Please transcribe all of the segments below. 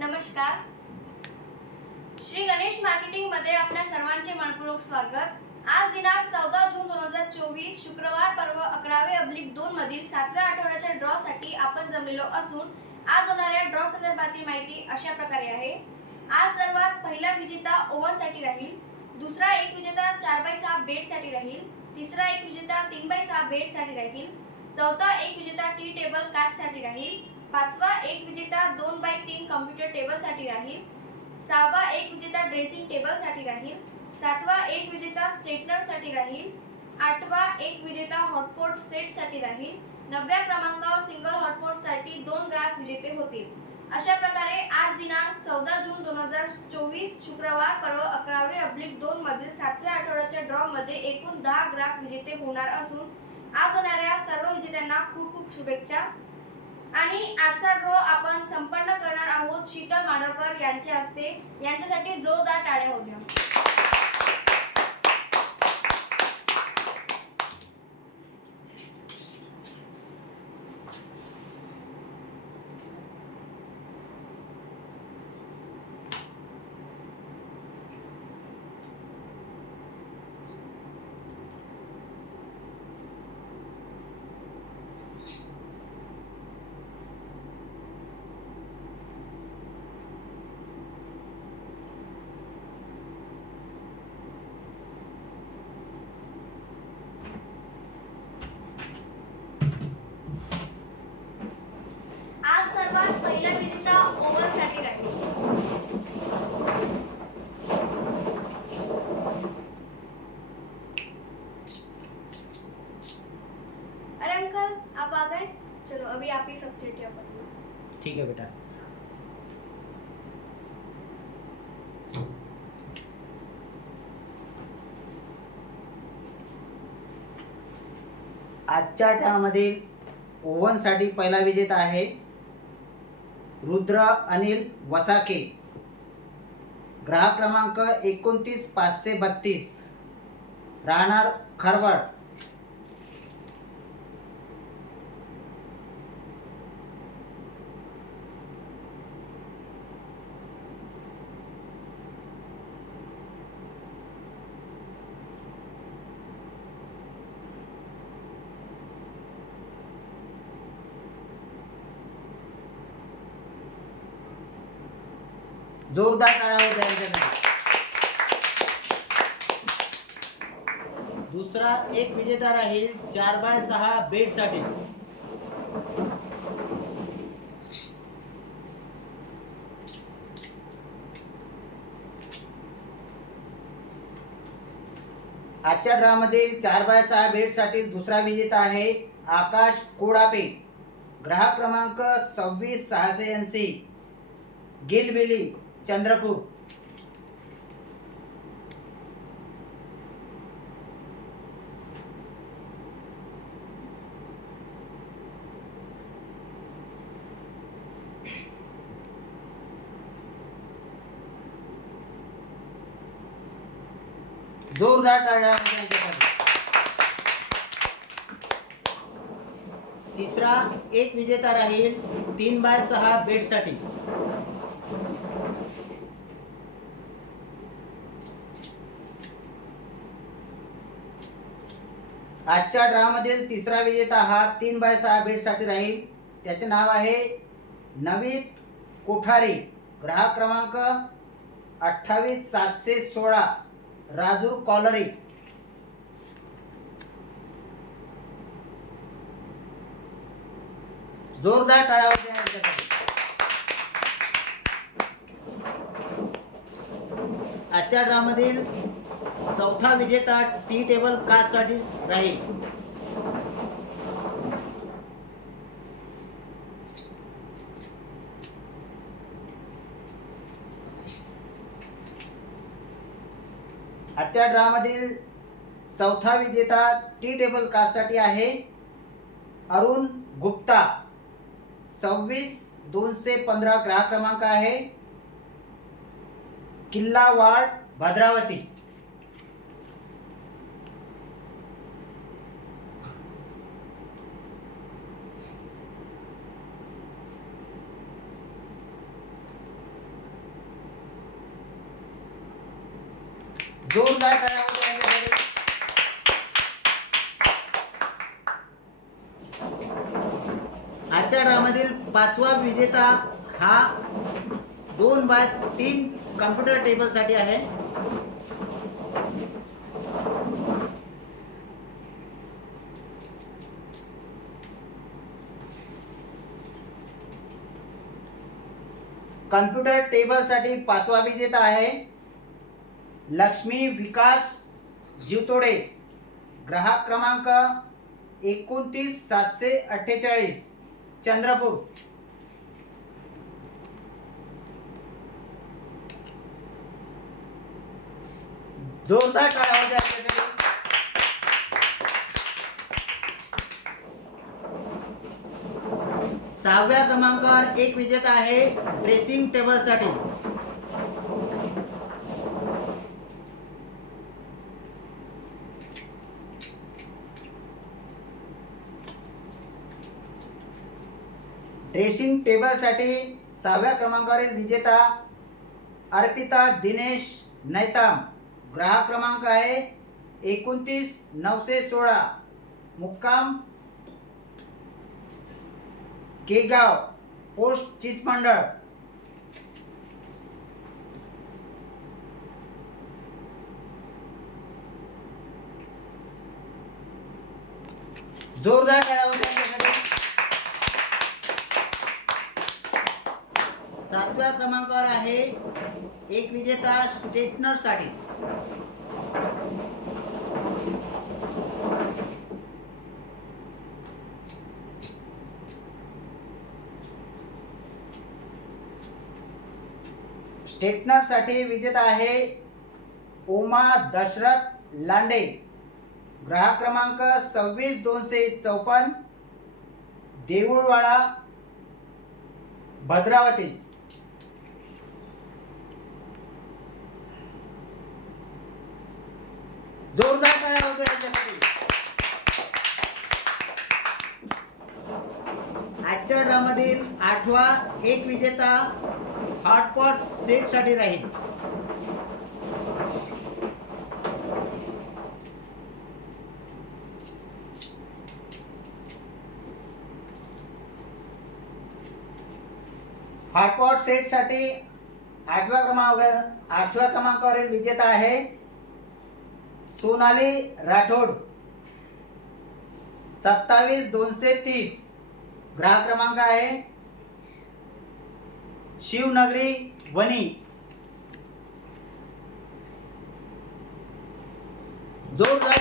नमस्कार. श्री गणेश मार्केटिंगमध्ये आपल्या सर्वांचे मनपूर्वक स्वागत. आज दिनांक चौदा जून दोन हजार चोवीस शुक्रवार पर्व अकरावे अब्लिक दोन मधील सातव्या आठवड्याच्या ड्रॉ साठी आपण जमलेलो असून आज होणाऱ्या ड्रॉ संदर्भातील माहिती अशा प्रकारे आहे. आज सर्वात पहिला विजेता ओव्हनसाठी राहील दुसरा एक विजेता चार बाय सहा बेडसाठी राहील तिसरा एक विजेता तीन बाय सहा बेडसाठी राहील चौथा एक विजेता टी टेबल काच साठी राहील पाचवा एक विजेता दोन बाय तीन कम्प्युटर टेबलसाठी राहील. सहावा एक विजेता ड्रेसिंग टेबलसाठी राहील. सातवा एक विजेता स्ट्रेटनरसाठी राहील. आठवा एक विजेता हॉटपॉट सेटसाठी राहील. नवव्या क्रमांकावर सिंगल हॉटपॉटसाठी दोन ग्राहक विजेते होतील. अशा प्रकारे आज दिनांक चौदा जून दोन हजार चोवीस शुक्रवार पर्व अकरावे अब्लिक दोन मधील सातव्या आठवड्याच्या ड्रॉमध्ये एकूण दहा ग्राहक विजेते होणार असून आज होणाऱ्या सर्व विजेत्यांना खूप खूप शुभेच्छा. आणि आजचा ड्रॉ आपण संपन्न करणार आहोत शीतल माडवकर यांच्या हस्ते. यांच्यासाठी जोरदार टाळ्या होत्या आज सर्वात पहिला विजेता ओव्हनसाठी राहील कर आप आ गए। चलो अभी आप ही सब चिट्ठियाँ पढ़िए। ठीक है बेटा। आजच्या टाळामधील ओव्हनसाठी पहिला विजेता आहे रुद्र अनिल वसाके. ग्राहक क्रमांक एकोणतीस पाचशे बत्तीस. राहणार खरवड. जोरदार टाळ्या होत्या यांच्यासाठी दुसरा एक विजेता राहील चार बाय सहा बेडसाठी. आजच्या ड्रामधील चार बाय सहा बेडसाठी दुसरा विजेता आहे आकाश कोडापे. ग्राहक क्रमांक सव्वीस सहाशे ऐंशी. गिलबिली चंद्रपूर. जोरदार टाळ्या तिसरा एक विजेता राहील तीन बाय सहा बेडसाठी. आजच्या ड्रामधील तिसरा विजेता हा तीन बाय सहा बेडसाठी राहील. त्याचे नाव आहे नवीत कोठारी. ग्राहक क्रमांक अठ्ठावीस सातशे सोळा राजूर कॉलरी. जोरदार टाळ्या आजच्या ड्रामधील चौथा विजेता टी टेबल काचसाठी राहील. आजच्या ड्रामधील चौथा विजेता टी टेबल काससाठी आहे अरुण गुप्ता. सव्वीस दोनशे पंधरा ग्राहक क्रमांक आहे. किल्ला वार्ड भद्रावती जोरदार टाळ्या होऊ द्या यांच्यासाठी. मधील पाचवा विजेता हा दोन बाय तीन कम्प्युटर टेबलसाठी आहे. कम्प्युटर टेबलसाठी पाचवा विजेता आहे लक्ष्मी विकास जीवतोडे. ग्राहक क्रमांक एकोणतीस सातशे अठ्ठेचाळीस. चंद्रपूर. जोरदार टाळा होत्या सहाव्या क्रमांकावर एक विजेता आहे ड्रेसिंग टेबलसाठी रेसिंग टेबलसाठी सहाव्या क्रमांकावरील विजेता अर्पिता दिनेश नैताम. ग्राहक क्रमांक आहे एकोणतीस नऊशे सोळा. मुक्काम केगाव पोस्ट चीज मंडळ जोरदार टाळ्या होत्या त्यांच्यासाठी. सातव्या क्रमांकावर आहे एक विजेता स्टेटनरसाठी स्टेटनरसाठी विजेता आहे ओमा दशरथ लांडे. ग्राहक क्रमांक सव्वीस दोनशे चौपन्न देऊळवाडा भद्रावती. जोरदार टाळ्या होतो यांच्यासाठी. आजच्या ड्रामधील आठवा एक विजेता हॉटपॉट सेटसाठी राहील. हॉटपॉट सेटसाठी आठव्या क्रमांक आठव्या क्रमांकावरील विजेता आहे सोनाली राठोड. सत्तावीस दोनशे तीस. ग्राहक क्रमांक आहे शिवनगरी वनी जोरदार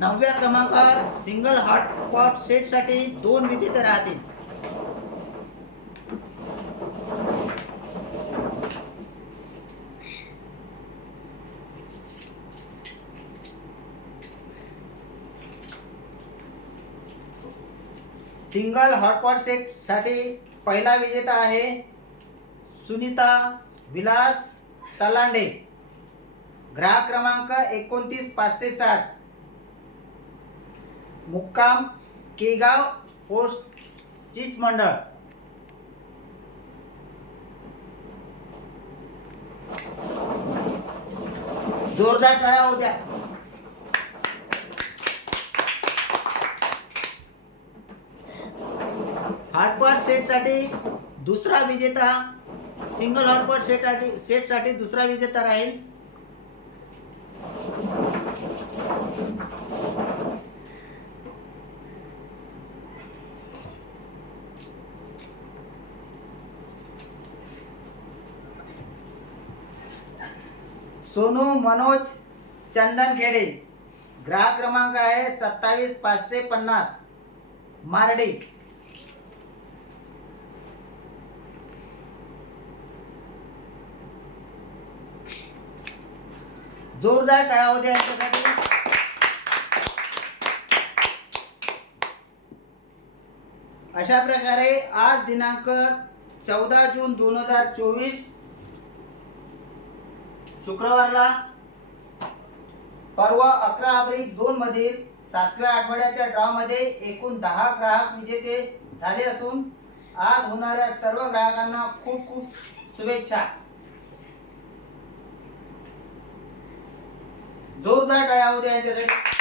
नवव्या क्रमांकावर सिंगल हॉटपॉट सेटसाठी दोन विजेते राहतील. सिंगल हॉटपॉट सेटसाठी पहिला विजेता आहे सुनीता विलास तलांडे. ग्राहक क्रमांक एकोणतीस पाचशे साठ. मुक्काम केगाव पोस्ट चीज मंडळ. जोरदार टाळ्या होत्या. हॉटपॉट सेटसाठी दुसरा विजेता सिंगल हॉटपॉट सेटसाठी सेटसाठी दुसरा विजेता राहील. सोनू मनोज चंदन खेडे ग्राहक क्रमांक आहे सत्तावीस पाचशे पन्नास मारडी. जोरदार टाळाव द्या यांच्यासाठी. अशा प्रकारे आज दिनांक चौदा जून दोन हजार चोवीस शुक्रवारला परवा अकरा एप्रिल दोन मधील सातव्या आठवड्याच्या ड्रॉ मध्ये एकूण दहा ग्राहक विजेते झाले असून आज होणाऱ्या सर्व ग्राहकांना खूप खूप शुभेच्छा. जोरदार टाळ्या होत्या यांच्यासाठी.